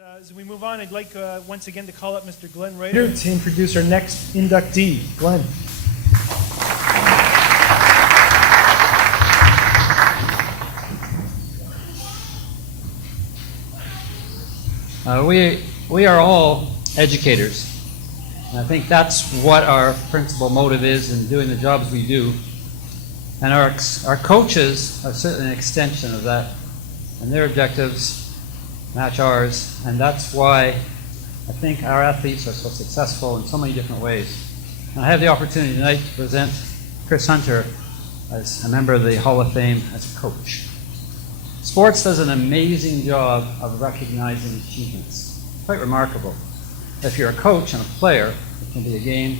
As we move on, I'd like once again to call up Mr. Glenn Ryder to introduce our next inductee. Glenn. We are all educators. And I think that's what our principal motive is in doing the jobs we do. And our coaches are certainly an extension of that. And their objectives match ours. And that's why I think our athletes are so successful in so many different ways. And I have the opportunity tonight to present Chris Hunter as a member of the Hall of Fame as a coach. Sports does an amazing job of recognizing achievements. Quite remarkable. If you're a coach and a player, it can be a game.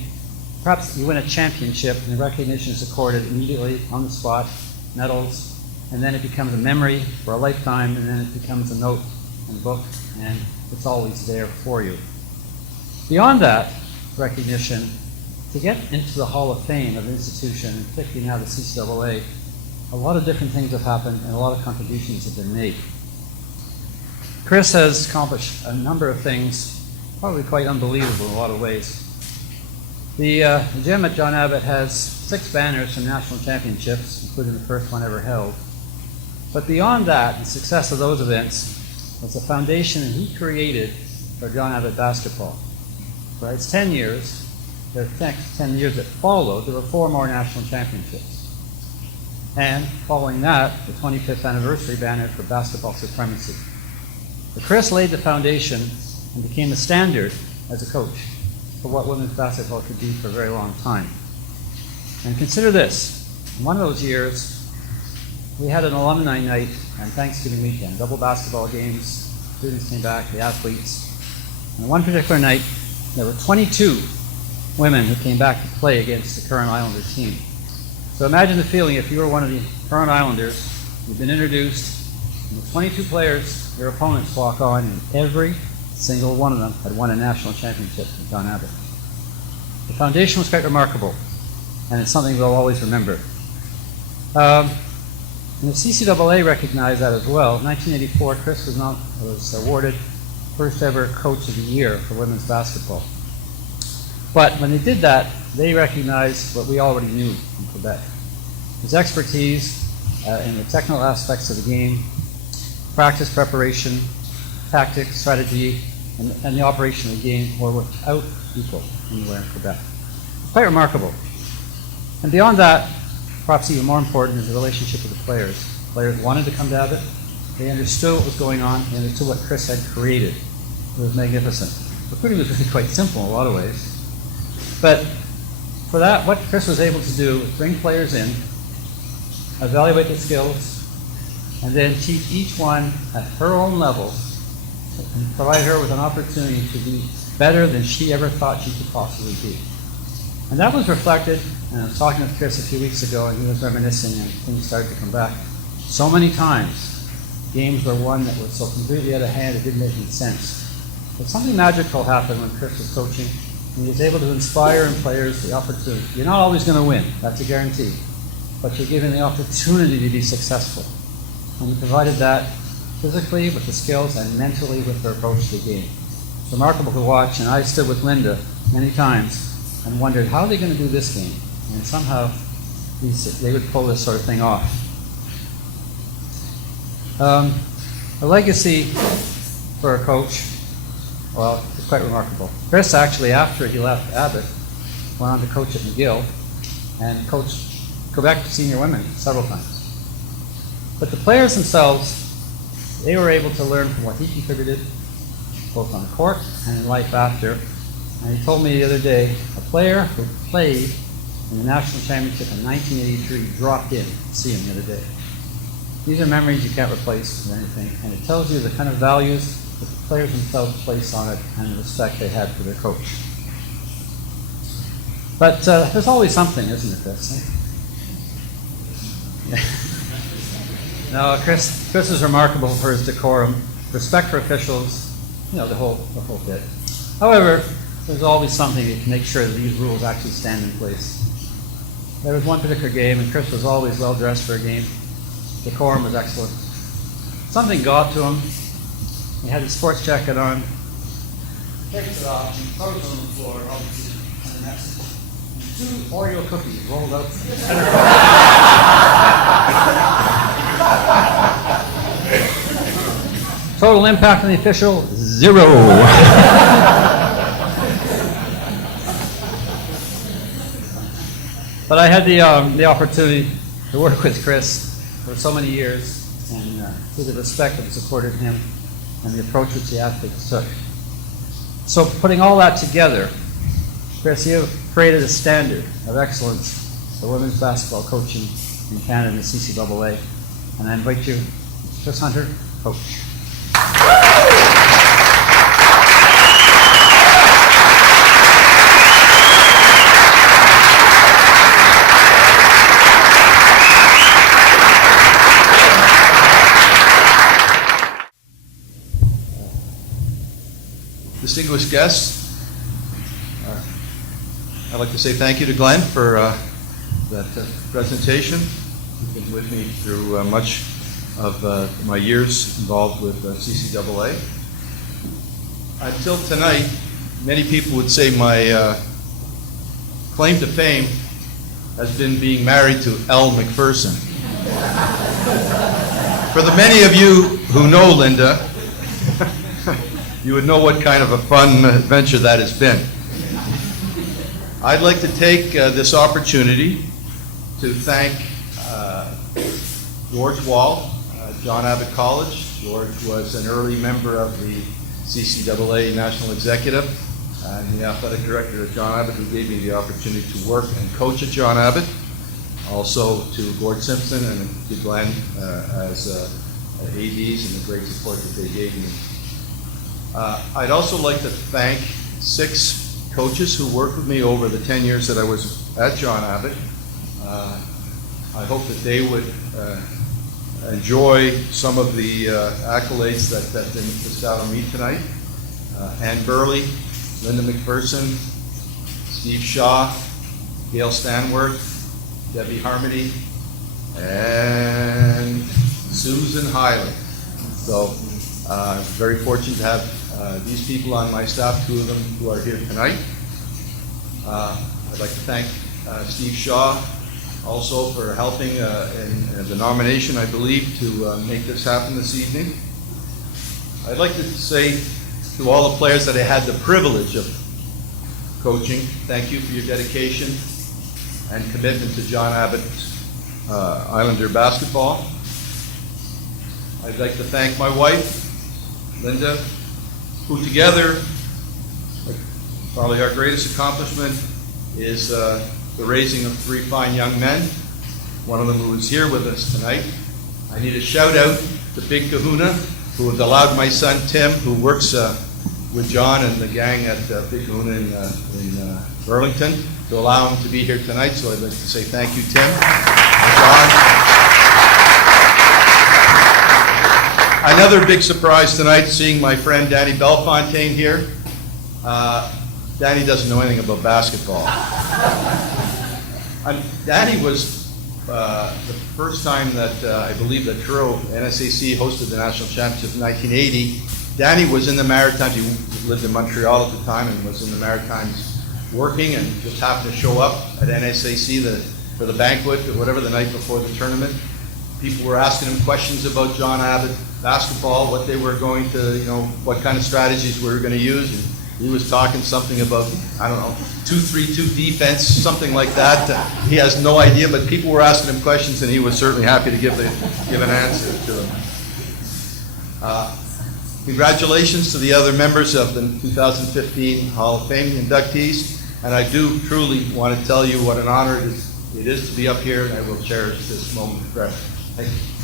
Perhaps you win a championship and the recognition is accorded immediately on the spot, medals, and then it becomes a memory for a lifetime, and then it becomes a note in the book, and it's always there for you. Beyond that recognition, to get into the Hall of Fame of an institution, and particularly now the CCAA, a lot of different things have happened and a lot of contributions have been made. Chris has accomplished a number of things, probably quite unbelievable in a lot of ways. The gym at John Abbott has 6 banners from national championships, including the first one ever held. But beyond that, the success of those events was a foundation that he created for John Abbott basketball. For its 10 years, the next 10 years that followed, there were 4 more national championships. And following that, the 25th anniversary banner for basketball supremacy. So Chris laid the foundation and became the standard as a coach for what women's basketball could be for a very long time. And consider this, in one of those years, we had an alumni night and Thanksgiving weekend, double basketball games, students came back, the athletes. And on one particular night, there were 22 women who came back to play against the Current Islander team. So imagine the feeling if you were one of the Current Islanders, you've been introduced, and the 22 players, your opponents walk on, and every single one of them had won a national championship with John Abbott. The foundation was quite remarkable, and it's something we'll always remember. And the CCAA recognized that as well. In 1984, Chris was awarded first ever Coach of the Year for women's basketball. But when they did that, they recognized what we already knew in Quebec. His expertise in the technical aspects of the game, practice preparation, tactics, strategy, and the operation of the game were without equal anywhere in Quebec. It's quite remarkable. And beyond that, perhaps even more important is the relationship with the players. Players wanted to come to Abbott. They understood what was going on. They understood what Chris had created. It was magnificent. Recruiting was really quite simple in a lot of ways. But for that, what Chris was able to do was bring players in, evaluate their skills, and then teach each one at her own level and provide her with an opportunity to be better than she ever thought she could possibly be. And that was reflected, and I was talking with Chris a few weeks ago, and he was reminiscing, and things started to come back. So many times, games were won that was so completely out of hand it didn't make any sense. But something magical happened when Chris was coaching, and he was able to inspire in players the opportunity. You're not always going to win, that's a guarantee, but you're given the opportunity to be successful. And he provided that physically with the skills and mentally with their approach to the game. It's remarkable to watch, and I stood with Linda many times and wondered, how are they going to do this game? And somehow they would pull this sort of thing off. A legacy for a coach, well, it's quite remarkable. Chris actually, after he left Abbott, went on to coach at McGill and coached Quebec senior women several times. But the players themselves, they were able to learn from what he contributed, both on the court and in life after. And he told me the other day, a player who played in the national championship in 1983 dropped in to see him the other day. These are memories you can't replace with anything, and it tells you the kind of values that the players themselves place on it and the respect they had for their coach. But there's always something, isn't it, Chris? No, Chris is remarkable for his decorum, respect for officials, the whole bit. However, there's always something that can make sure that these rules actually stand in place. There was one particular game, and Chris was always well dressed for a game. Decorum was excellent. Something got to him, He had his sports jacket on, takes it off, and throws it on the floor, obviously, and that's 2 Oreo cookies rolled out. Total impact on the official, 0. But I had the opportunity to work with Chris for so many years, and through the respect that supported him and the approach which the athletes took. So putting all that together, Chris, you've created a standard of excellence for women's basketball coaching in Canada and the CCAA. And I invite you, Chris Hunter, coach. Distinguished guests, I'd like to say thank you to Glenn for that presentation. He's been with me through much of my years involved with CCAA. Until tonight, many people would say my claim to fame has been being married to Elle McPherson. For the many of you who know Linda, you would know what kind of a fun adventure that has been. I'd like to take this opportunity to thank George Wall, John Abbott College. George was an early member of the CCAA National Executive and the athletic director at John Abbott, who gave me the opportunity to work and coach at John Abbott. Also to Gord Simpson and to Glenn as ADs and the great support that they gave me. I'd also like to thank 6 coaches who worked with me over the 10 years that I was at John Abbott. I hope that they would enjoy some of the accolades that have been bestowed on me tonight. Ann Burley, Linda McPherson, Steve Shaw, Gail Stanworth, Debbie Harmony, and Susan Hyland. So very fortunate to have these people on my staff, 2 of them who are here tonight. I'd like to thank Steve Shaw also for helping in the nomination, I believe, to make this happen this evening. I'd like to say to all the players that I had the privilege of coaching, thank you for your dedication and commitment to John Abbott Islander basketball. I'd like to thank my wife, Linda, who together, probably our greatest accomplishment is the raising of 3 fine young men, one of them who is here with us tonight. I need a shout out to Big Kahuna, who has allowed my son Tim, who works with John and the gang at Big Kahuna in Burlington, to allow him to be here tonight. So I'd like to say thank you, Tim and John. Another big surprise tonight, seeing my friend Danny Bellefontaine here. Danny doesn't know anything about basketball. Danny was the first time that I believe that Truro NSAC hosted the national championship in 1980. Danny was in the Maritimes. He lived in Montreal at the time and was in the Maritimes working, and just happened to show up at NSAC for the banquet or whatever the night before the tournament. People were asking him questions about John Abbott basketball, what they were going to, what kind of strategies we were going to use. And he was talking something about, I don't know, 2-3-2 defense, something like that. He has no idea, but people were asking him questions, and he was certainly happy to give an answer to them. Congratulations to the other members of the 2015 Hall of Fame inductees, and I do truly want to tell you what an honor it is to be up here, and I will cherish this moment forever. Thank you.